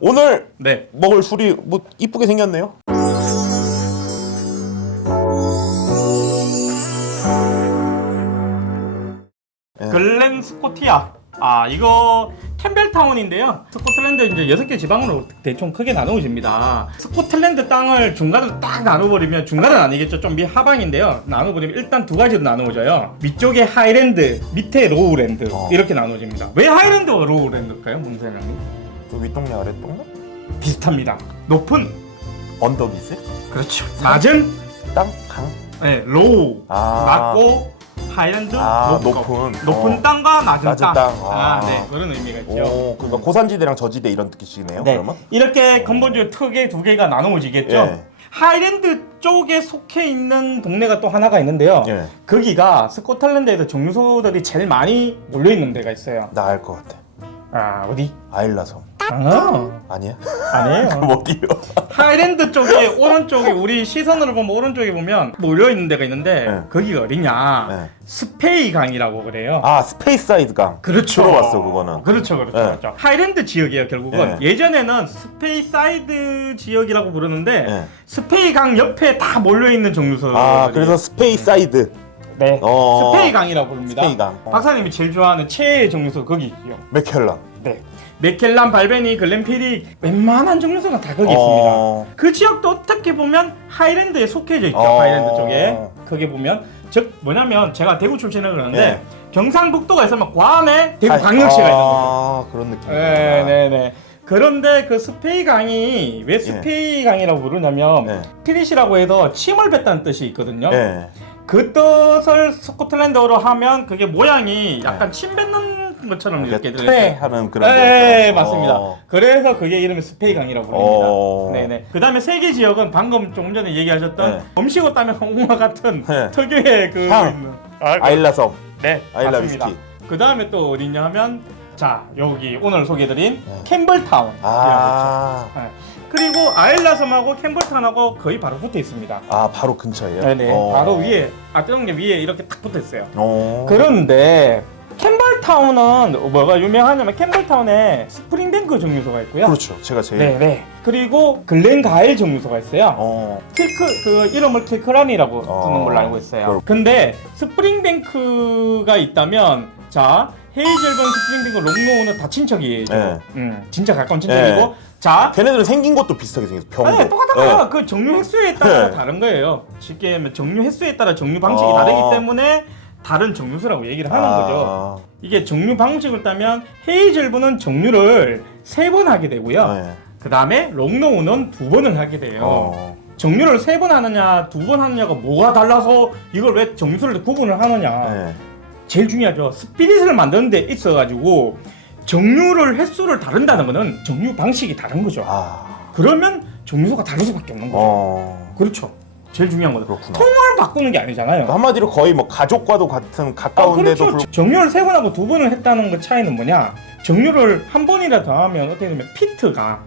오늘 네. 먹을 술이 뭐 이쁘게 생겼네요. 네. 글렌 스코티아. 아 이거 캠벨타운인데요. 스코틀랜드 이제 여섯 개 지방으로 대충 크게 나누어집니다. 스코틀랜드 땅을 중간으로 딱 나눠버리면 중간은 아니겠죠. 좀 미 하방인데요. 나눠버리면 일단 두 가지로 나누어져요. 위쪽에 하이랜드, 밑에 로우랜드 어. 이렇게 나누어집니다. 왜 하이랜드와 로우랜드일까요, 문사장님? 그 윗동네 아랫동네? 비슷합니다. 높은 언덕이 있어요? 그렇죠. 낮은 땅? 강? 네, 로우 아. 낮고 하이랜드 아, 높고. 높은. 높은 어. 땅과 낮은, 낮은 땅. 땅. 아, 아. 네 그런 의미가 있죠. 오, 그러니까 고산지대랑 저지대 이런 뜻이네요. 네, 그러면? 이렇게 근본적으로 크게 두 개가 나눠지겠죠. 예. 하이랜드 쪽에 속해 있는 동네가 또 하나가 있는데요. 예. 거기가 스코틀랜드에서 정류소들이 제일 많이 몰려 있는 데가 있어요. 나 알 것 같아. 아 어디? 아일라 섬. 아 아니야? 아니에요. 그럼 어디요? 하이랜드 쪽에 오른쪽에 우리 시선으로 보면 오른쪽에 보면 몰려 있는 데가 있는데 네. 거기가 어디냐? 네. 스페이 강이라고 그래요. 아, 스페이스 사이드 강. 그렇죠. 들어봤어, 그거는. 그렇죠, 그렇죠, 네. 그렇죠. 하이랜드 지역이에요, 결국은. 네. 예전에는 스페이 사이드 지역이라고 부르는데 예. 스페이 강 옆에 다 몰려 있는 정류소. 아, 그래서 스페이스 사이드. 네. 어. 스페이 강이라고 부릅니다. 스페이 강. 어. 박사님이 제일 좋아하는 최애 정류소 거기 있고요. 맥켈란. 네. 메켈란, 발베니, 글렌피리 웬만한 정류소가 다 거기 어. 있습니다. 그 지역도 어떻게 보면 하이랜드에 속해져 있죠. 어. 하이랜드 쪽에. 거기 보면 즉 뭐냐면 제가 대구 출신을 그러는데 네. 경상북도가 있으면 괌에 대구 아, 광역시가 있는 거죠. 아, 그런 느낌이구나. 네네네. 그런데 그 스페이 강이 왜 스페이 강이라고 부르냐면 네. 피릿이라고 해서 침을 뱉다는 뜻이 있거든요. 예. 그 뜻을 스코틀랜드어로 하면 그게 모양이 약간 네. 침 뱉는 것처럼 이렇게 이렇게 들어요. 퇴하는 그런 네, 거죠. 맞습니다. 어. 그래서 그게 이름이 스페이 강이라고 부릅니다. 어. 네네. 그 다음에 세계 지역은 방금 조금 전에 얘기하셨던 네. 음식을 따면 홍화 같은 네. 특유의 그 향. 있는- 아, 그- 아일라 섬. 네, 아일라 맞습니다. 위스키. 그 다음에 또 어디냐 하면 자 여기 오늘 소개해드린 네. 캠벌타운. 아. 네. 그리고 아일라 섬하고 캠벌타운하고 거의 바로 붙어 있습니다. 아, 바로 근처에요? 네네. 어. 바로 위에 아 뜨는 게 위에 이렇게 딱 붙어 있어요. 어. 그런데 캠벌타운은 뭐가 유명하냐면 캠벌타운에 스프링뱅크 정류소가 있고요. 그렇죠. 제가 제일. 네 네. 그리고 글렌가일 정류소가 있어요. 어. 킬크 그 이름을 킬크런이라고 어. 쓰는 걸로 알고 있어요. 그렇- 근데 스프링뱅크가 있다면 자 헤이즐번 스프링뱅크 롱노우는 다 친척이에요. 네. 음, 진짜 가까운 친척이고 네. 자 걔네들은 생긴 것도 비슷하게 생겼어. 병도. 네, 똑같아요. 네. 그 정류 횟수에 따라 네. 다른 거예요. 쉽게 하면 정류 횟수에 따라 정류 방식이 어. 다르기 때문에 다른 정류수라고 얘기를 하는 아. 거죠. 이게 정류 방식을 따면 헤이즐번은 정류를 세 번 하게 되고요. 네. 그 다음에 롱노우는 두 번을 하게 돼요. 어. 정류를 세 번 하느냐 두 번 하느냐가 뭐가 달라서 이걸 왜 정류수를 구분을 하느냐 네. 제일 중요하죠 스피릿을 만드는 데 있어가지고 정류를 횟수를 다른다는 거는 정류 방식이 다른 거죠 아. 그러면 정류소가 다를 수밖에 없는 거죠 어. 그렇죠 제일 중요한 거죠 그렇구나. 통을 바꾸는 게 아니잖아요 한마디로 거의 뭐 가족과도 같은 아, 가까운데도 그렇죠. 정류를 세번 하고 두 번을 했다는 그 차이는 뭐냐 정류를 한 번이라 더 하면 어떻게 되면 피트가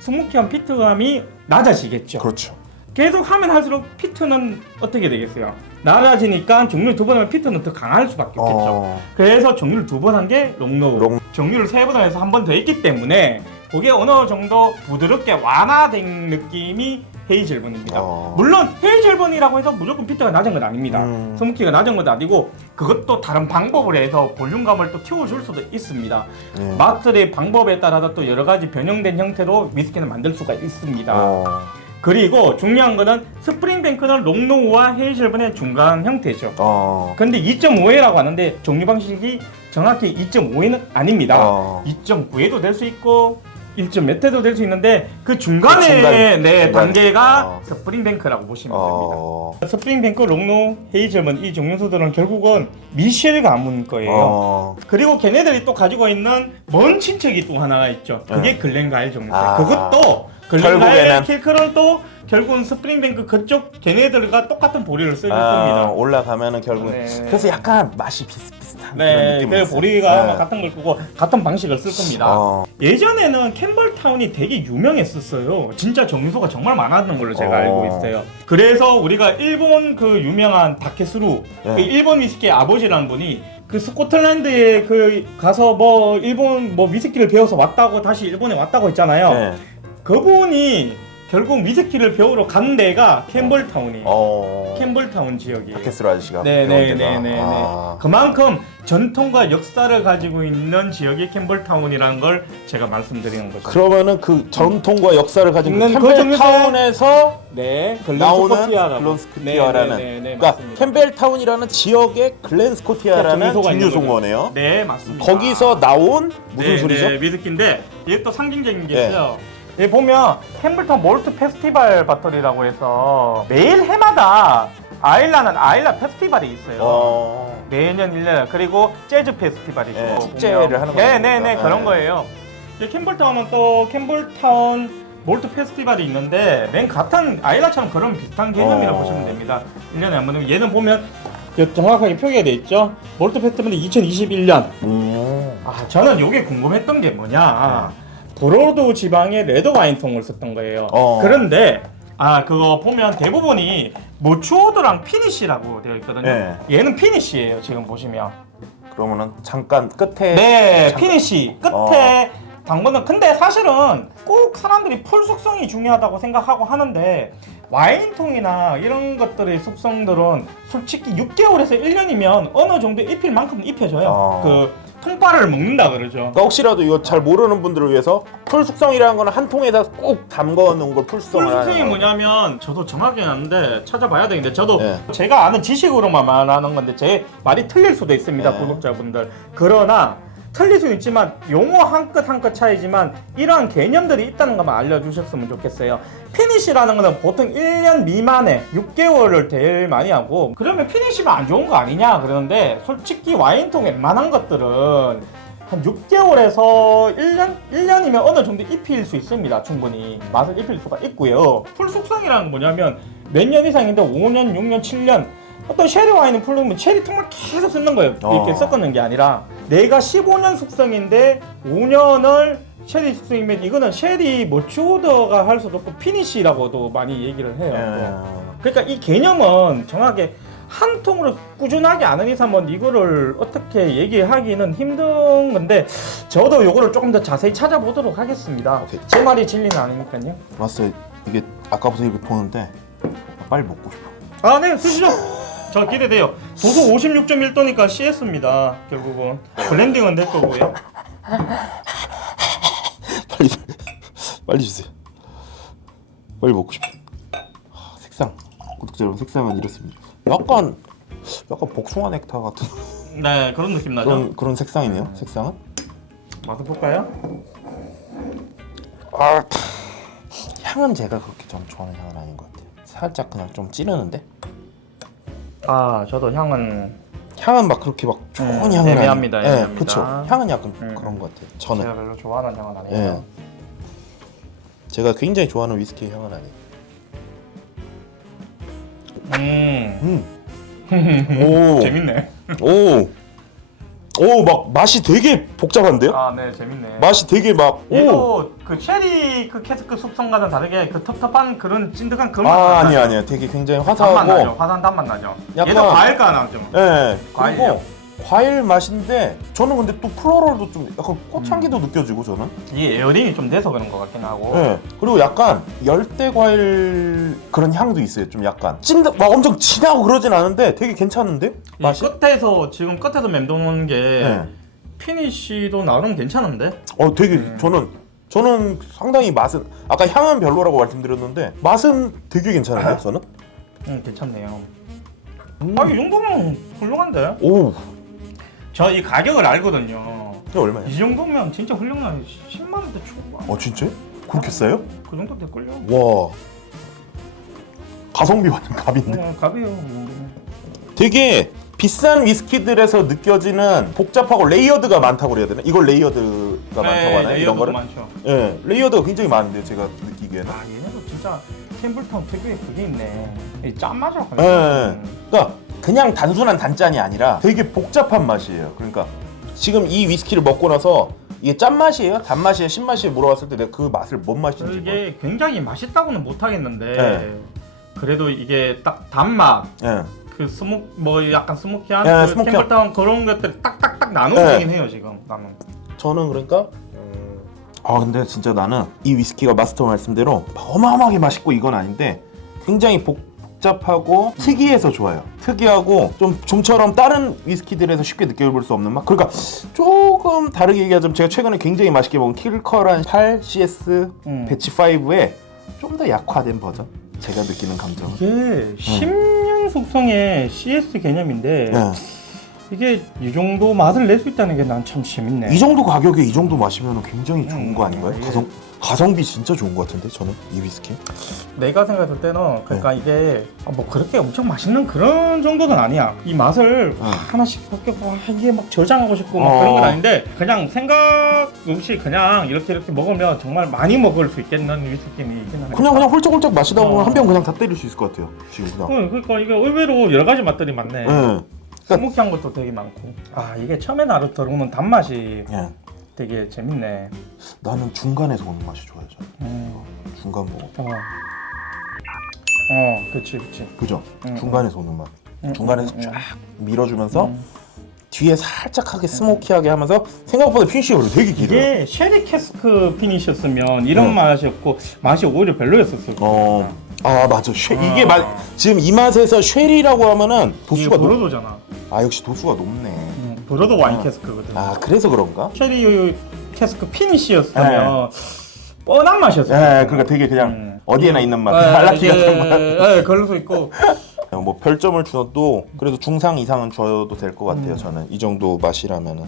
스모키한 피트감이 낮아지겠죠 그렇죠. 계속 하면 할수록 피트는 어떻게 되겠어요? 낮아지니까 종류를 두번 하면 피트는 더 강할 수밖에 없겠죠. 어. 그래서 종류를 두번 한 게 롱노우. 롱. 종류를 세번 해서 한 번 더 했기 때문에 그게 어느 정도 부드럽게 완화된 느낌이 헤이즐번입니다. 어. 물론 헤이즐번이라고 해서 무조건 피트가 낮은 건 아닙니다. 음. 스모키가 낮은 건 아니고 그것도 다른 방법을 해서 볼륨감을 또 키워줄 수도 있습니다. 예. 마스터의 방법에 따라서 또 여러 가지 변형된 형태로 위스키는 만들 수가 있습니다. 어. 그리고 중요한 거는 스프링뱅크는 롱노우와 헤이즐번의 중간 형태죠. 어. 근데 2.5회라고 하는데 종류 방식이 정확히 2.5회는 아닙니다. 어. 2.9회도 될 수 있고 1. 몇 회도 될 수 있는데 그 중간에 그 중간, 네, 중간. 단계가 어. 스프링뱅크라고 보시면 어. 됩니다. 스프링뱅크, 롱노우, 헤이즐번 이 종류소들은 결국은 미셸 가문 거예요. 어. 그리고 걔네들이 또 가지고 있는 먼 친척이 또 하나가 있죠. 그게 네. 글렌가일 정도. 아. 그것도 결국에는- 킬크는 또 결국은 스프링뱅크 그쪽 걔네들과 똑같은 보리를 쓸 아, 겁니다. 올라가면은 결국 네. 그래서 약간 맛이 비슷비슷한 그런 네, 느낌이 그 있어요. 보리가 네. 아마 같은 걸 끄고 같은 방식을 쓸 겁니다. 어. 예전에는 캠벌타운이 되게 유명했었어요. 진짜 정류소가 정말 많았던 걸로 제가 어. 알고 있어요. 그래서 우리가 일본 그 유명한 다케스루, 네. 그 일본 위스키의 아버지라는 분이 그그 스코틀랜드에 그 가서 뭐 일본 뭐 위스키를 배워서 왔다고 다시 일본에 왔다고 했잖아요. 네. 그분이 결국 위스키를 배우러 간 데가 캠벌타운이에요. 어. 캠벌타운 지역이에요. 바케스로 아저씨가 배운 데가. 네네네네네. 아. 그만큼 전통과 역사를 가지고 있는 지역이 캠벌타운이라는 걸 제가 말씀드리는 거죠. 그러면은 그 전통과 역사를 가진 그 있는 그 캠벨타운에서 네, 나오는 글렌스코티아라고. 글렌스코티아라는 네, 네, 네, 네, 그러니까. 캠벨타운이라는 지역의 글렌스코티아라는 증류소가 있는 증류소거네요. 네, 맞습니다. 거기서 나온 무슨 네, 술이죠? 네, 위스키인데 이게 또 상징적인 게 네. 있어요. 여기 보면 캠블턴 몰트 페스티벌 바틀이라고 해서 매일 해마다 아일라는 아일라 페스티벌이 있어요. 어. 매년 1년 그리고 재즈 페스티벌이 있고 네, 축제를 하는 네, 거죠. 네, 네 네. 그런 거예요. 이 캠블타운은 또 캠블타운 몰트 페스티벌이 있는데 맨 같은 아일라처럼 그런 비슷한 개념이라고 어. 보시면 됩니다. 1년에 한 번. 얘는 보면 정확하게 표기가 돼 있죠. 몰트 페스티벌이 2021년. 음. 아, 저는 이게 궁금했던 게 뭐냐. 브로드 지방의 레드 와인통을 썼던 거예요. 어. 그런데 아 그거 보면 대부분이 모추오드랑 피니시라고 되어 있거든요. 네. 얘는 피니시예요. 지금 보시면. 그러면은 잠깐 끝에 네, 잠- 피니시 끝에 당분은 근데 사실은 꼭 사람들이 풀 숙성이 중요하다고 생각하고 하는데 와인통이나 이런 것들의 숙성들은 솔직히 6개월에서 1년이면 어느 정도 입힐 만큼 입혀져요. 어. 그 통발을 먹는다 그러죠. 그러니까 혹시라도 이거 잘 모르는 분들을 위해서 풀 숙성이라는 거는 한 통에다 꼭 담궈 놓은 걸 풀 숙성을 풀 숙성이 하는 뭐냐면 저도 정확히 아는데 찾아봐야 되는데 저도 네. 제가 아는 지식으로만 말하는 건데 제 말이 틀릴 수도 있습니다 네. 구독자분들 그러나 틀릴 수 있지만 용어 한 끗 한 끗 차이지만 이러한 개념들이 있다는 것만 알려주셨으면 좋겠어요 피니시라는 거는 보통 1년 미만에 6개월을 제일 많이 하고 그러면 피니시면 안 좋은 거 아니냐 그러는데 솔직히 와인통 웬만한 것들은 한 6개월에서 1년? 1년이면 어느 정도 입힐 수 있습니다. 충분히. 맛을 입힐 수가 있고요. 풀 숙성이라는 건 뭐냐면 몇 년 이상인데 5년, 6년, 7년 어떤 쉐리 와인을 풀면 쉐리 통을 계속 쓰는 거예요. 이렇게 어. 섞는 게 아니라 내가 15년 숙성인데 5년을 쉐리 숙성이면 이거는 쉐리 머추오더가 할 수도 없고 피니시라고도 많이 얘기를 해요. 예. 그러니까 이 개념은 정확하게 한 통으로 꾸준하게 아는 이상은 이거를 어떻게 얘기하기는 힘든 건데 저도 이거를 조금 더 자세히 찾아보도록 하겠습니다. 오케이. 제 말이 진리는 아니니까요. 맞어요. 이게 아까부터 이렇게 보는데 빨리 먹고 싶어. 아, 네, 드시죠. 저 기대돼요. 도수 56.1도니까 CS입니다. 결국은 블렌딩은 될 거고요. 빨리 빨리 주세요. 빨리 먹고 싶어. 아, 색상 구독자 여러분 색상은 이렇습니다. 약간 약간 복숭아 넥타 같은 네, 그런 느낌 나죠. 그런 그런 색상이네요. 색상은. 맛을 볼까요? 아, 향은 제가 그렇게 좀 좋아하는 향은 아닌 것 같아요. 살짝 그냥 좀 찌르는데 아, 저도 향은 향은 막 그렇게 막 좋은 음, 향은 애매합니다, 아니- 예, 애매합니다. 그렇죠. 향은 약간 음, 그런 음. 것 같아요. 저는 제가 별로 좋아하는 향은 예. 아니에요. 제가 굉장히 좋아하는 위스키 향은 아니에요. 음, 음. 오. 재밌네. 오. 오, 막 맛이 되게 복잡한데요? 아, 네, 재밌네. 맛이 되게 막 오. 얘도 그 체리 그 캐스크 숙성과는 다르게 그 텁텁한 그런 찐득한 그런 아, 맛 아니야, 아니야. 되게 굉장히 단맛 나죠. 화사하고 화산 단맛 나죠. 약간- 얘도 과일가 나죠. 예. 과일이요. 과일 맛인데 저는 근데 또 플로럴도 좀 약간 꽃향기도 느껴지고 저는. 이게 에어링이 좀 돼서 그런 것 같긴 하고. 예. 그리고 약간 열대 과일 그런 향도 있어요. 좀 약간 찐득 막 엄청 진하고 그러진 않은데 되게 괜찮은데? 이 맛이? 끝에서 지금 끝에서 맴도는 게 예. 피니쉬도 나름 괜찮은데. 어, 되게 음. 저는 저는 상당히 맛은 아까 향은 별로라고 말씀드렸는데 맛은 되게 괜찮은데 저는. 음, 괜찮네요. 음. 아, 이 정도면 훌륭한데. 오. 저 이 가격을 알거든요. 이게 얼마예요? 이 정도면 진짜 훌륭한 10만 원대 초반. 어 진짜? 그렇게 싸요? 그 정도 될걸요. 와. 가성비 완전 갑인데. 어, 갑이에요. 뭐. 되게 비싼 위스키들에서 느껴지는 복잡하고 레이어드가 많다고 그래야 되나? 이걸 레이어드가 많다고 하나 요? 이런 거를? 네, 많죠. 예, 레이어드가 굉장히 많은데요, 제가 느끼기에는. 아 얘네도 진짜 캠블턴 특유의 그게 있네. 이 짠맛이라 예, 예. 그러니까 그냥 단순한 단짠이 아니라 되게 복잡한 맛이에요. 그러니까 지금 이 위스키를 먹고 나서 이게 짠맛이에요? 단맛이에요? 신맛이에요? 물어봤을 때 내가 그 맛을 뭔 맛인지 뭐. 이게 굉장히 맛있다고는 못 하겠는데 네. 그래도 이게 딱 단맛 예. 그 스모 뭐 약간 스모키한 예, 그 스모키한. 캠벨타운 그런 것들이 딱딱딱 나눠지긴 네. 해요 지금 나는. 저는 그러니까 아 근데 진짜 나는 이 위스키가 마스터 말씀대로 어마어마하게 맛있고 이건 아닌데 굉장히 복, 복잡하고 특이해서 좋아요. 특이하고 좀 좀처럼 다른 위스키들에서 쉽게 느껴볼 수 없는 맛. 그러니까 조금 다르게 얘기하자면 제가 최근에 굉장히 맛있게 먹은 킬커란 8 CS 음. 배치 5의 좀 더 약화된 버전. 제가 느끼는 감정은. 이게 10년 숙성의 CS 개념인데 네. 이게 이 정도 맛을 낼 수 있다는 게 난 참 재밌네. 이 정도 가격에 이 정도 마시면 굉장히 좋은 음, 거 아닌가요? 이게- 가성 가성비 진짜 좋은 것 같은데 저는 이 위스키. 내가 생각할 때는 그러니까 네. 이게 뭐 그렇게 엄청 맛있는 그런 정도는 아니야. 이 맛을 어. 하나씩 벗겨고 아, 이게 막 저장하고 싶고 막 어. 그런 건 아닌데 그냥 생각 없이 그냥 이렇게 이렇게 먹으면 정말 많이 먹을 수 있겠는 하네. 그냥 그냥 홀짝홀짝 마시다 보면 어. 한 병 그냥 다 때릴 수 있을 것 같아요. 지금 그냥. 응, 그러니까 이게 의외로 여러 가지 맛들이 많네. 예. 스모키한 것도 되게 많고. 아 이게 처음에 들어오는 단맛이 예. 되게 재밌네. 나는 중간에서 오는 맛이. 저는. 음. 중간 먹어. 어. 어, 그렇지, 그렇지. 그죠? 음, 중간에서 오는 맛. 음, 중간에서 음, 쫙 밀어주면서 음. 뒤에 살짝하게 스모키하게 하면서 생각보다 피니쉬가 되게 길어요. 이게 쉐리 캐스크 피니시였으면 이런 네. 맛이었고 맛이 오히려 별로였었을 거야. 어. 아 맞아. 쉐, 아. 이게 맛 지금 이 맛에서 쉐리라고 하면은 도수가 높. 보르도잖아. 아 역시 도수가 높네. 음, 보르도 와인 아. 캐스크거든. 아 그래서 그런가? 쉐리 캐스크 피니시였으면 뻔한 맛이었어. 예, 그러니까 되게 그냥 음. 어디에나 있는 맛, 예, 알라키 같은 맛. 예, 그럴 수 있고. 뭐 별점을 주어도 그래도 중상 이상은 줘도 될 것 같아요. 음. 저는 이 정도 맛이라면은.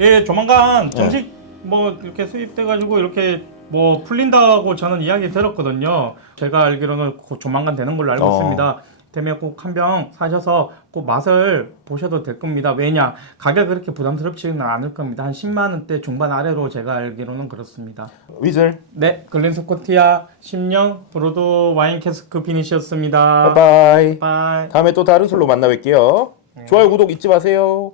예, 조만간 네. 정식 뭐 이렇게 수입돼가지고 이렇게 뭐 풀린다고 저는 이야기 들었거든요. 제가 알기로는 곧 조만간 되는 걸로 알고 어. 있습니다. 되면 꼭 한 병 사셔서 꼭 맛을 보셔도 될 겁니다. 왜냐 가격 그렇게 부담스럽지는 않을 겁니다. 한 10만 원대 중반 아래로 제가 알기로는 그렇습니다. 위즐. 네, 글렌 스코티아 10년 브로도 와인 캐스크 피니시였습니다. 바이바이. 바이. 다음에 또 다른 술로 만나 뵐게요. 좋아요, 구독 잊지 마세요.